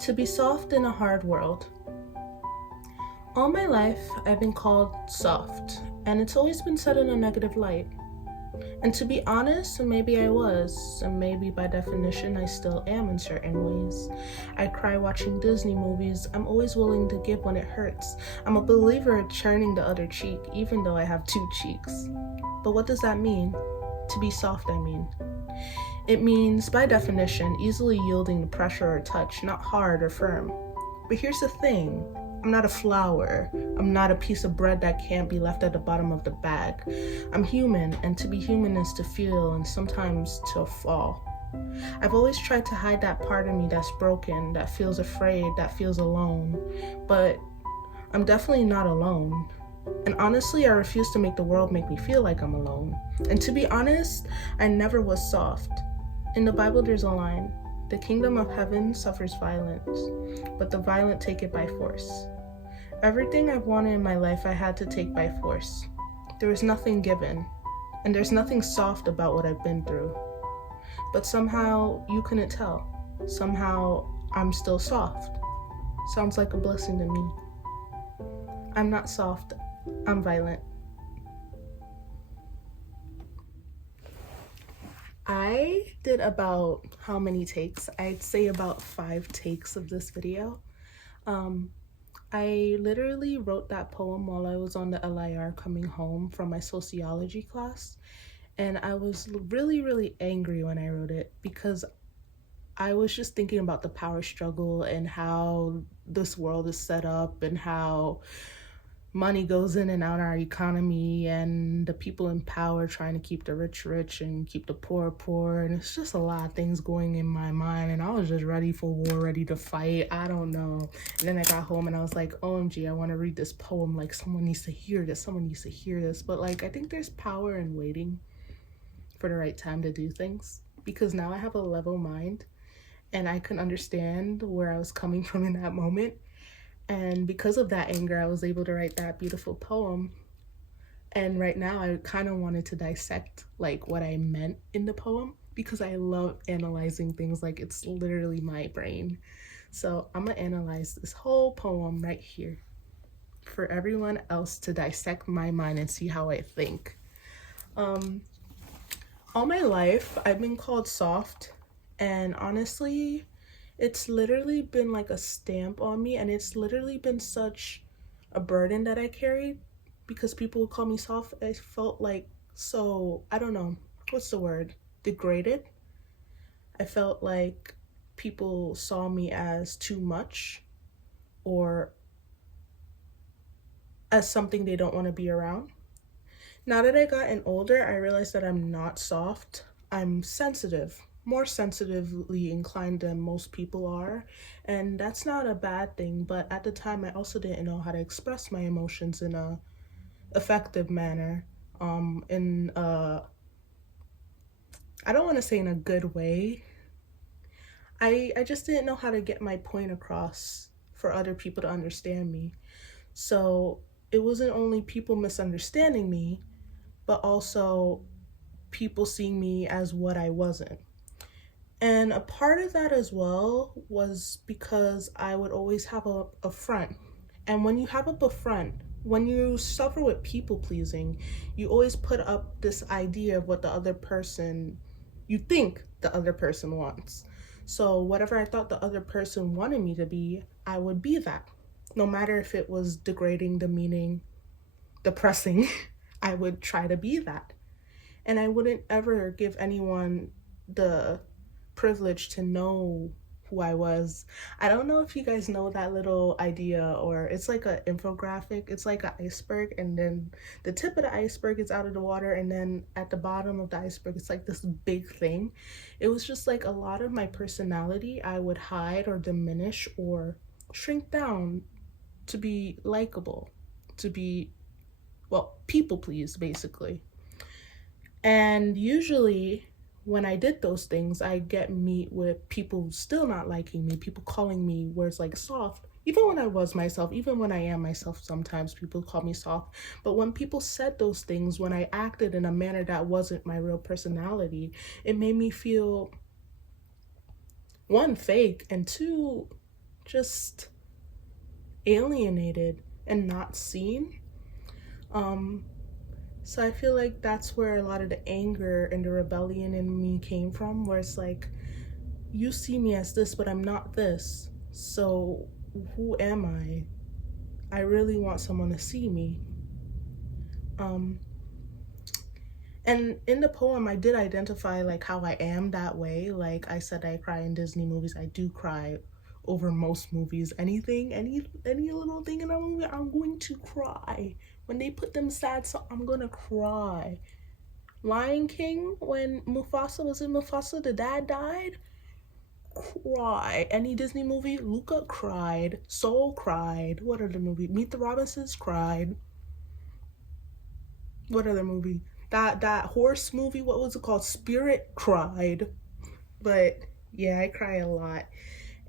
To be soft in a hard world. All my life, I've been called soft, and it's always been said in a negative light. And to be honest, maybe I was, and maybe by definition I still am in certain ways. I cry watching Disney movies. I'm always willing to give when it hurts. I'm a believer in turning the other cheek, even though I have two cheeks. But what does that mean? To be soft, I mean. It means, by definition, easily yielding to pressure or touch, not hard or firm. But here's the thing. I'm not a flower. I'm not a piece of bread that can't be left at the bottom of the bag. I'm human, and to be human is to feel and sometimes to fall. I've always tried to hide that part of me that's broken, that feels afraid, that feels alone. But I'm definitely not alone. And honestly, I refuse to make the world make me feel like I'm alone. And to be honest, I never was soft. In the Bible, there's a line, "The kingdom of heaven suffers violence, but the violent take it by force." Everything I've wanted in my life, I had to take by force. There was nothing given, and there's nothing soft about what I've been through. But somehow, you couldn't tell. Somehow, I'm still soft. Sounds like a blessing to me. I'm not soft, I'm violent. I did about how many takes? I'd say about 5 takes of this video. I literally wrote that poem while I was on the LIR coming home from my sociology class. And I was really angry when I wrote it because I was just thinking about the power struggle and how this world is set up and how money goes in and out our economy and the people in power trying to keep the rich and keep the poor, and it's just a lot of things going in my mind, and I was just ready for war, ready to fight. I don't know. And then I got home and I was like, OMG, I want to read this poem. Like, someone needs to hear this. But like, I think there's power in waiting for the right time to do things, because now I have a level mind and I can understand where I was coming from in that moment. And because of that anger, I was able to write that beautiful poem. And right now I kind of wanted to dissect like what I meant in the poem, because I love analyzing things. Like, it's literally my brain. So I'm gonna analyze this whole poem right here for everyone else to dissect my mind and see how I think. All my life I've been called soft, and honestly, it's literally been like a stamp on me, and it's literally been such a burden that I carried, because people would call me soft. I felt like so, I don't know, what's the word? Degraded. I felt like people saw me as too much or as something they don't want to be around. Now that I gotten older, I realized that I'm not soft. I'm sensitive. More sensitively inclined than most people are, and that's not a bad thing. But at the time, I also didn't know how to express my emotions in a effective manner, in a, I don't want to say in a good way. I just didn't know how to get my point across for other people to understand me. So it wasn't only people misunderstanding me, but also people seeing me as what I wasn't. And a part of that as well was because I would always have a front. And when you have a front, when you suffer with people pleasing, you always put up this idea of what the other person, you think the other person wants. So whatever I thought the other person wanted me to be, I would be that. No matter if it was degrading, demeaning, depressing, I would try to be that. And I wouldn't ever give anyone the privilege to know who I was. I don't know if you guys know that little idea, or it's like an infographic. It's like an iceberg, and then the tip of the iceberg is out of the water, and then at the bottom of the iceberg it's like this big thing. It was just like a lot of my personality I would hide or diminish or shrink down to be likable, to be, well, people please, basically. And usually when I did those things, I get meet with people still not liking me, people calling me words like soft. Even when I was myself, even when I am myself, sometimes people call me soft. But when people said those things, when I acted in a manner that wasn't my real personality, it made me feel one, fake, and two, just alienated and not seen. So I feel like that's where a lot of the anger and the rebellion in me came from, where it's like, you see me as this, but I'm not this. So who am I? I really want someone to see me. And in the poem, I did identify like how I am that way. Like I said, I cry in Disney movies. I do cry over most movies. Any little thing in a movie, I'm going to cry. When they put them sad songs, I'm gonna cry. Lion King, when Mufasa, the dad died, cry. Any Disney movie, Luca cried. Soul cried. What other movie? Meet the Robinsons cried. What other movie? That horse movie, what was it called? Spirit cried. But yeah, I cry a lot.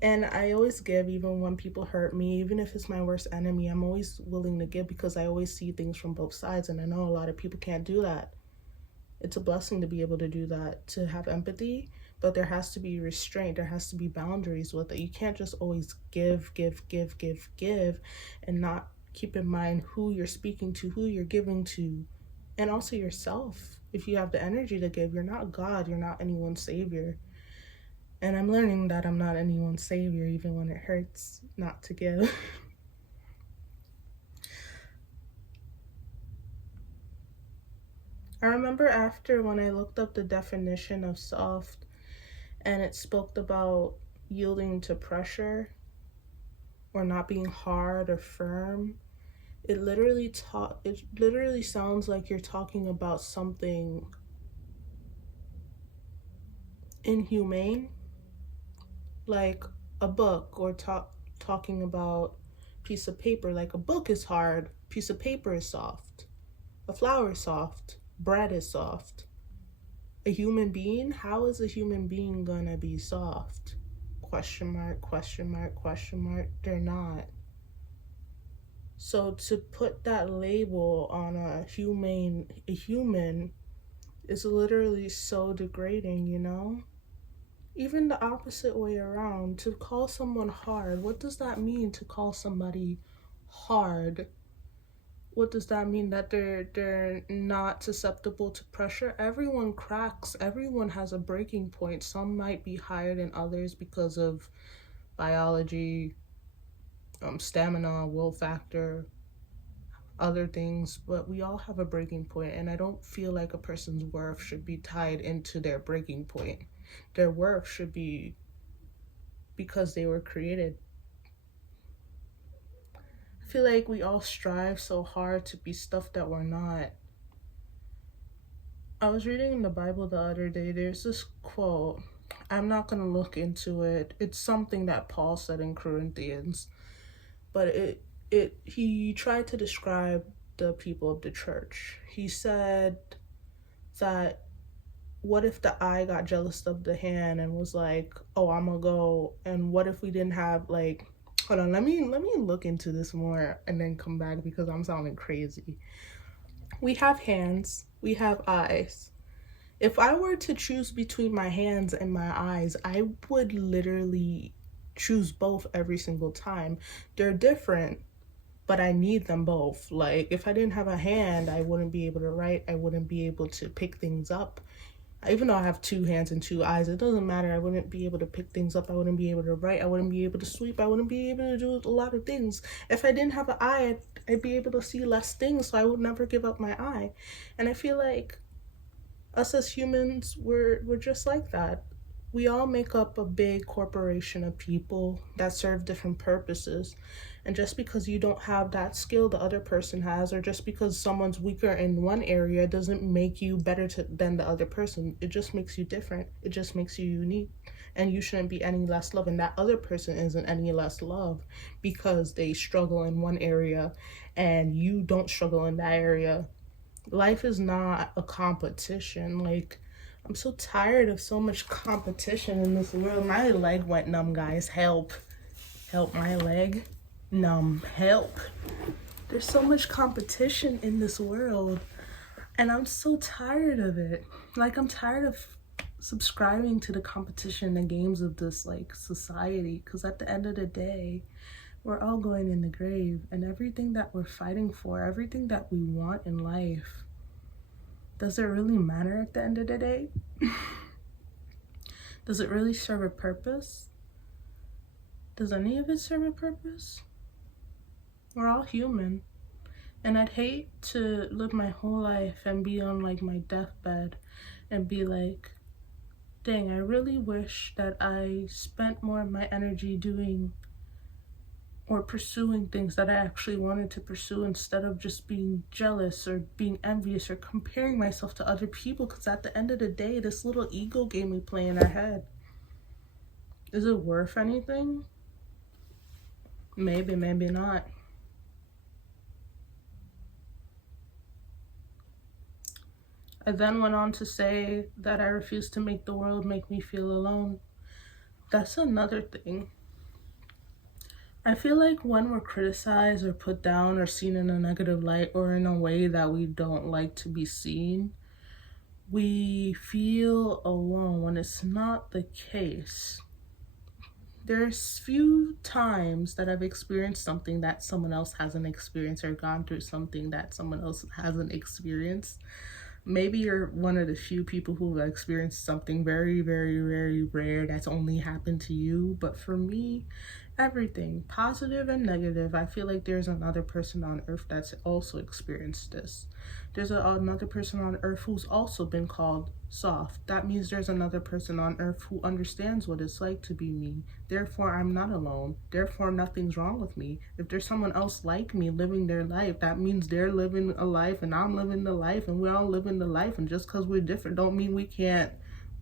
And I always give, even when people hurt me, even if it's my worst enemy, I'm always willing to give because I always see things from both sides. And I know a lot of people can't do that. It's a blessing to be able to do that, to have empathy, but there has to be restraint. There has to be boundaries with it. You can't just always give, and not keep in mind who you're speaking to, who you're giving to, and also yourself. If you have the energy to give, you're not God, you're not anyone's savior. And I'm learning that I'm not anyone's savior, even when it hurts not to give. I remember after when I looked up the definition of soft, and it spoke about yielding to pressure or not being hard or firm. It literally sounds like you're talking about something inhumane, like a book, or talking about piece of paper. Like a book is hard, piece of paper is soft, a flower is soft, bread is soft. A human being, how is a human being gonna be soft? Question mark, question mark, question mark. They're not. So to put that label on a human is literally so degrading, you know? Even the opposite way around, to call someone hard, what does that mean, to call somebody hard? What does that mean, that they're not susceptible to pressure? Everyone cracks, everyone has a breaking point. Some might be higher than others because of biology, stamina, will factor, other things, but we all have a breaking point, and I don't feel like a person's worth should be tied into their breaking point. Their worth should be because they were created. I feel like we all strive so hard to be stuff that we're not. I was reading in the Bible the other day, there's this quote. I'm not going to look into it. It's something that Paul said in Corinthians, but he tried to describe the people of the church. He said that, what if the eye got jealous of the hand and was like, oh, I'm gonna go, and what if we didn't have, like, hold on, let me look into this more and then come back because I'm sounding crazy. We have hands, we have eyes. If I were to choose between my hands and my eyes, I would literally choose both every single time. They're different, but I need them both. Like, if I didn't have a hand, I wouldn't be able to write, I wouldn't be able to pick things up. Even though I have 2 hands and 2 eyes, it doesn't matter. I wouldn't be able to pick things up. I wouldn't be able to write. I wouldn't be able to sweep. I wouldn't be able to do a lot of things. If I didn't have an eye, I'd be able to see less things, so I would never give up my eye. And I feel like us as humans, we're just like that. We all make up a big corporation of people that serve different purposes. And just because you don't have that skill the other person has, or just because someone's weaker in one area, doesn't make you better than the other person. It just makes you different. It just makes you unique. And you shouldn't be any less loved, and that other person isn't any less loved because they struggle in one area and you don't struggle in that area. Life is not a competition. Like, I'm so tired of so much competition in this world. My leg went numb, guys. Help. Help, my leg. Numb. Help. There's so much competition in this world, and I'm so tired of it. Like, I'm tired of subscribing to the competition and games of this like society, because at the end of the day, we're all going in the grave, and everything that we're fighting for, everything that we want in life, does it really matter at the end of the day? Does it really serve a purpose? Does any of it serve a purpose? We're all human. And I'd hate to live my whole life and be on like my deathbed and be like, dang, I really wish that I spent more of my energy doing or pursuing things that I actually wanted to pursue, instead of just being jealous or being envious or comparing myself to other people. Because at the end of the day, this little ego game we play in our head, is it worth anything? Maybe, maybe not. I then went on to say that I refuse to make the world make me feel alone. That's another thing. I feel like when we're criticized or put down or seen in a negative light or in a way that we don't like to be seen, we feel alone when it's not the case. There's few times that I've experienced something that someone else hasn't experienced, or gone through something that someone else hasn't experienced. Maybe you're one of the few people who have experienced something very, very, very rare that's only happened to you. But for me, everything, positive and negative, I feel like there's another person on earth that's also experienced this. There's another person on earth who's also been called soft. That means there's another person on earth who understands what it's like to be me. Therefore, I'm not alone. Therefore, nothing's wrong with me. If there's someone else like me living their life, that means they're living a life and I'm living the life, and we're all living the life. And just because we're different don't mean we can't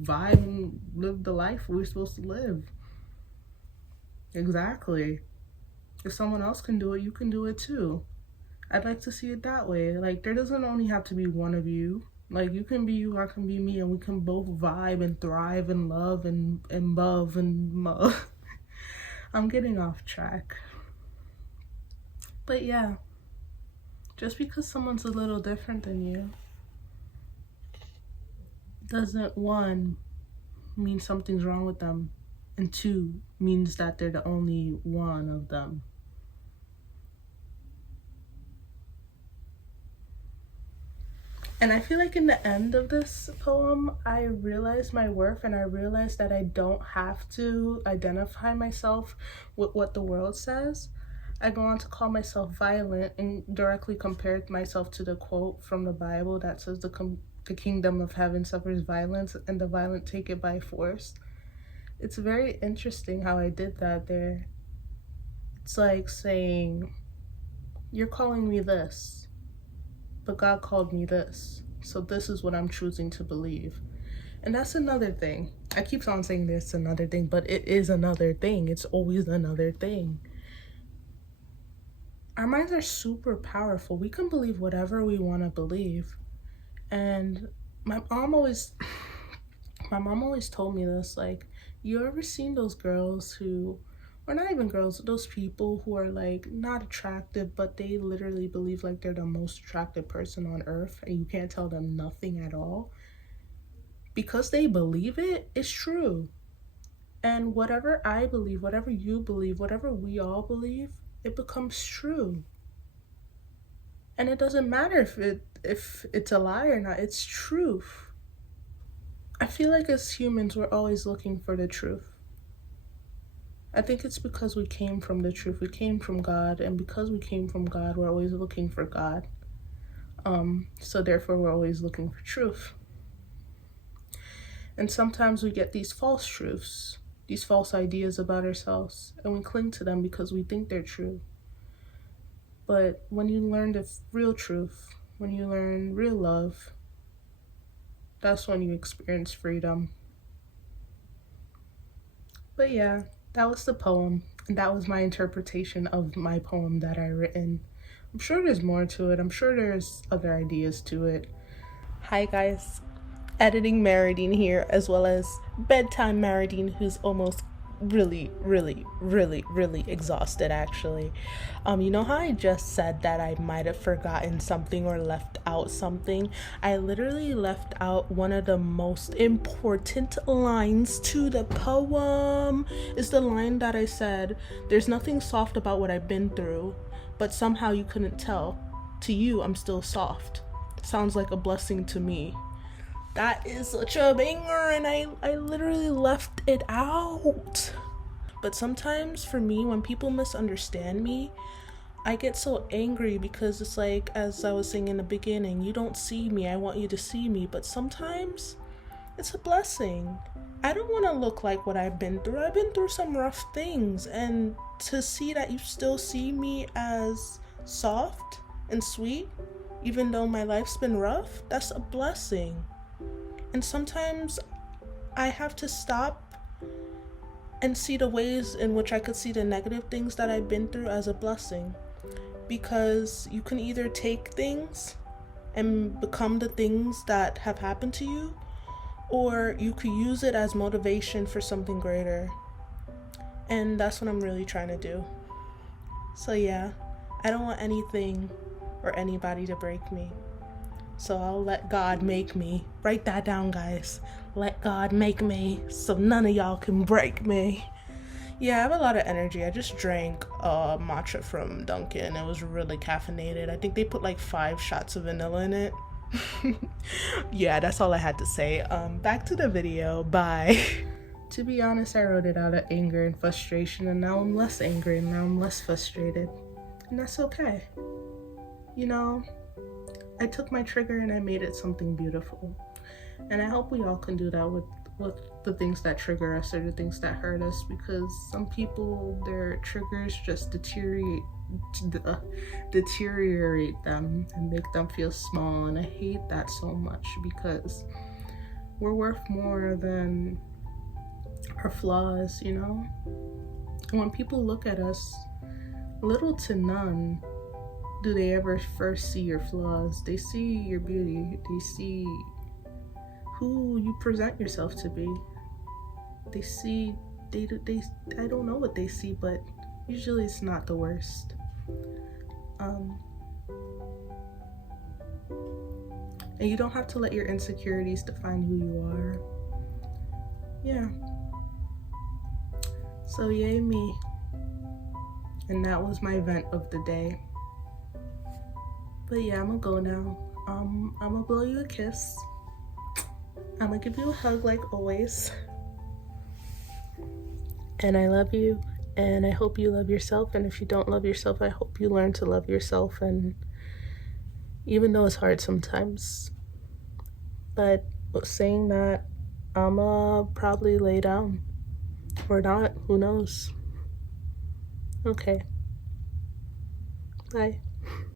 vibe and live the life we're supposed to live. Exactly. If someone else can do it, you can do it too. I'd like to see it that way. Like, there doesn't only have to be one of you. Like, you can be you, I can be me, and we can both vibe and thrive and love and love and I'm getting off track. But yeah, just because someone's a little different than you doesn't, one, mean something's wrong with them, and two, means that they're the only one of them. And I feel like in the end of this poem, I realized my worth, and I realized that I don't have to identify myself with what the world says. I go on to call myself violent and directly compared myself to the quote from the Bible that says the kingdom of heaven suffers violence and the violent take it by force. It's very interesting how I did that there. It's like saying, you're calling me this, but God called me this. So this is what I'm choosing to believe. And that's another thing. I keep on saying this another thing, but it is another thing. It's always another thing. Our minds are super powerful. We can believe whatever we want to believe. And my mom always told me this, like, you ever seen those girls who, or not even girls, those people who are like not attractive, but they literally believe like they're the most attractive person on earth, and you can't tell them nothing at all because they believe it, it's true. And whatever I believe, whatever you believe, whatever we all believe, it becomes true. And it doesn't matter if it's a lie or not, it's truth. I feel like as humans, we're always looking for the truth. I think it's because we came from the truth. We came from God, and because we came from God, we're always looking for God. So therefore, we're always looking for truth. And sometimes we get these false truths, these false ideas about ourselves, and we cling to them because we think they're true. But when you learn the real truth, when you learn real love, that's when you experience freedom. But yeah, that was the poem, and that was my interpretation of my poem that I written. I'm sure there's more to it. I'm sure there's other ideas to it. Hi guys, editing Maridine here, as well as bedtime Maridine, who's almost really, really exhausted actually. You know how I just said that I might have forgotten something or left out something? I literally left out one of the most important lines to the poem. It's the line that I said, "There's nothing soft about what I've been through, but somehow you couldn't tell. To you, I'm still soft. Sounds like a blessing to me." That is such a banger, and I literally left it out. But sometimes for me, when people misunderstand me, I get so angry because it's like, as I was saying in the beginning, you don't see me, I want you to see me. But sometimes it's a blessing. I don't want to look like what I've been through. I've been through some rough things, and to see that you still see me as soft and sweet, even though my life's been rough, that's a blessing. And sometimes I have to stop and see the ways in which I could see the negative things that I've been through as a blessing. Because you can either take things and become the things that have happened to you, or you could use it as motivation for something greater. And that's what I'm really trying to do. So yeah, I don't want anything or anybody to break me. So I'll let God make me. Write that down, guys. Let God make me so none of y'all can break me. Yeah, I have a lot of energy. I just drank matcha from Dunkin'. It was really caffeinated. I think they put like 5 shots of vanilla in it. Yeah, that's all I had to say. Back to the video. Bye. To be honest, I wrote it out of anger and frustration, and now I'm less angry and now I'm less frustrated. And that's okay. You know, I took my trigger and I made it something beautiful. And I hope we all can do that with the things that trigger us or the things that hurt us, because some people, their triggers just deteriorate them and make them feel small. And I hate that so much, because we're worth more than our flaws, you know? And when people look at us, little to none do they ever first see your flaws. They see your beauty. They see who you present yourself to be. They see, I don't know what they see, but usually it's not the worst. And you don't have to let your insecurities define who you are. Yeah. So yay me. And that was my vent of the day. But yeah, I'm gonna go now. I'm gonna blow you a kiss. I'm gonna give you a hug like always. And I love you, and I hope you love yourself. And if you don't love yourself, I hope you learn to love yourself. And even though it's hard sometimes, but saying that, I'ma probably lay down. Or not, who knows? Okay. Bye.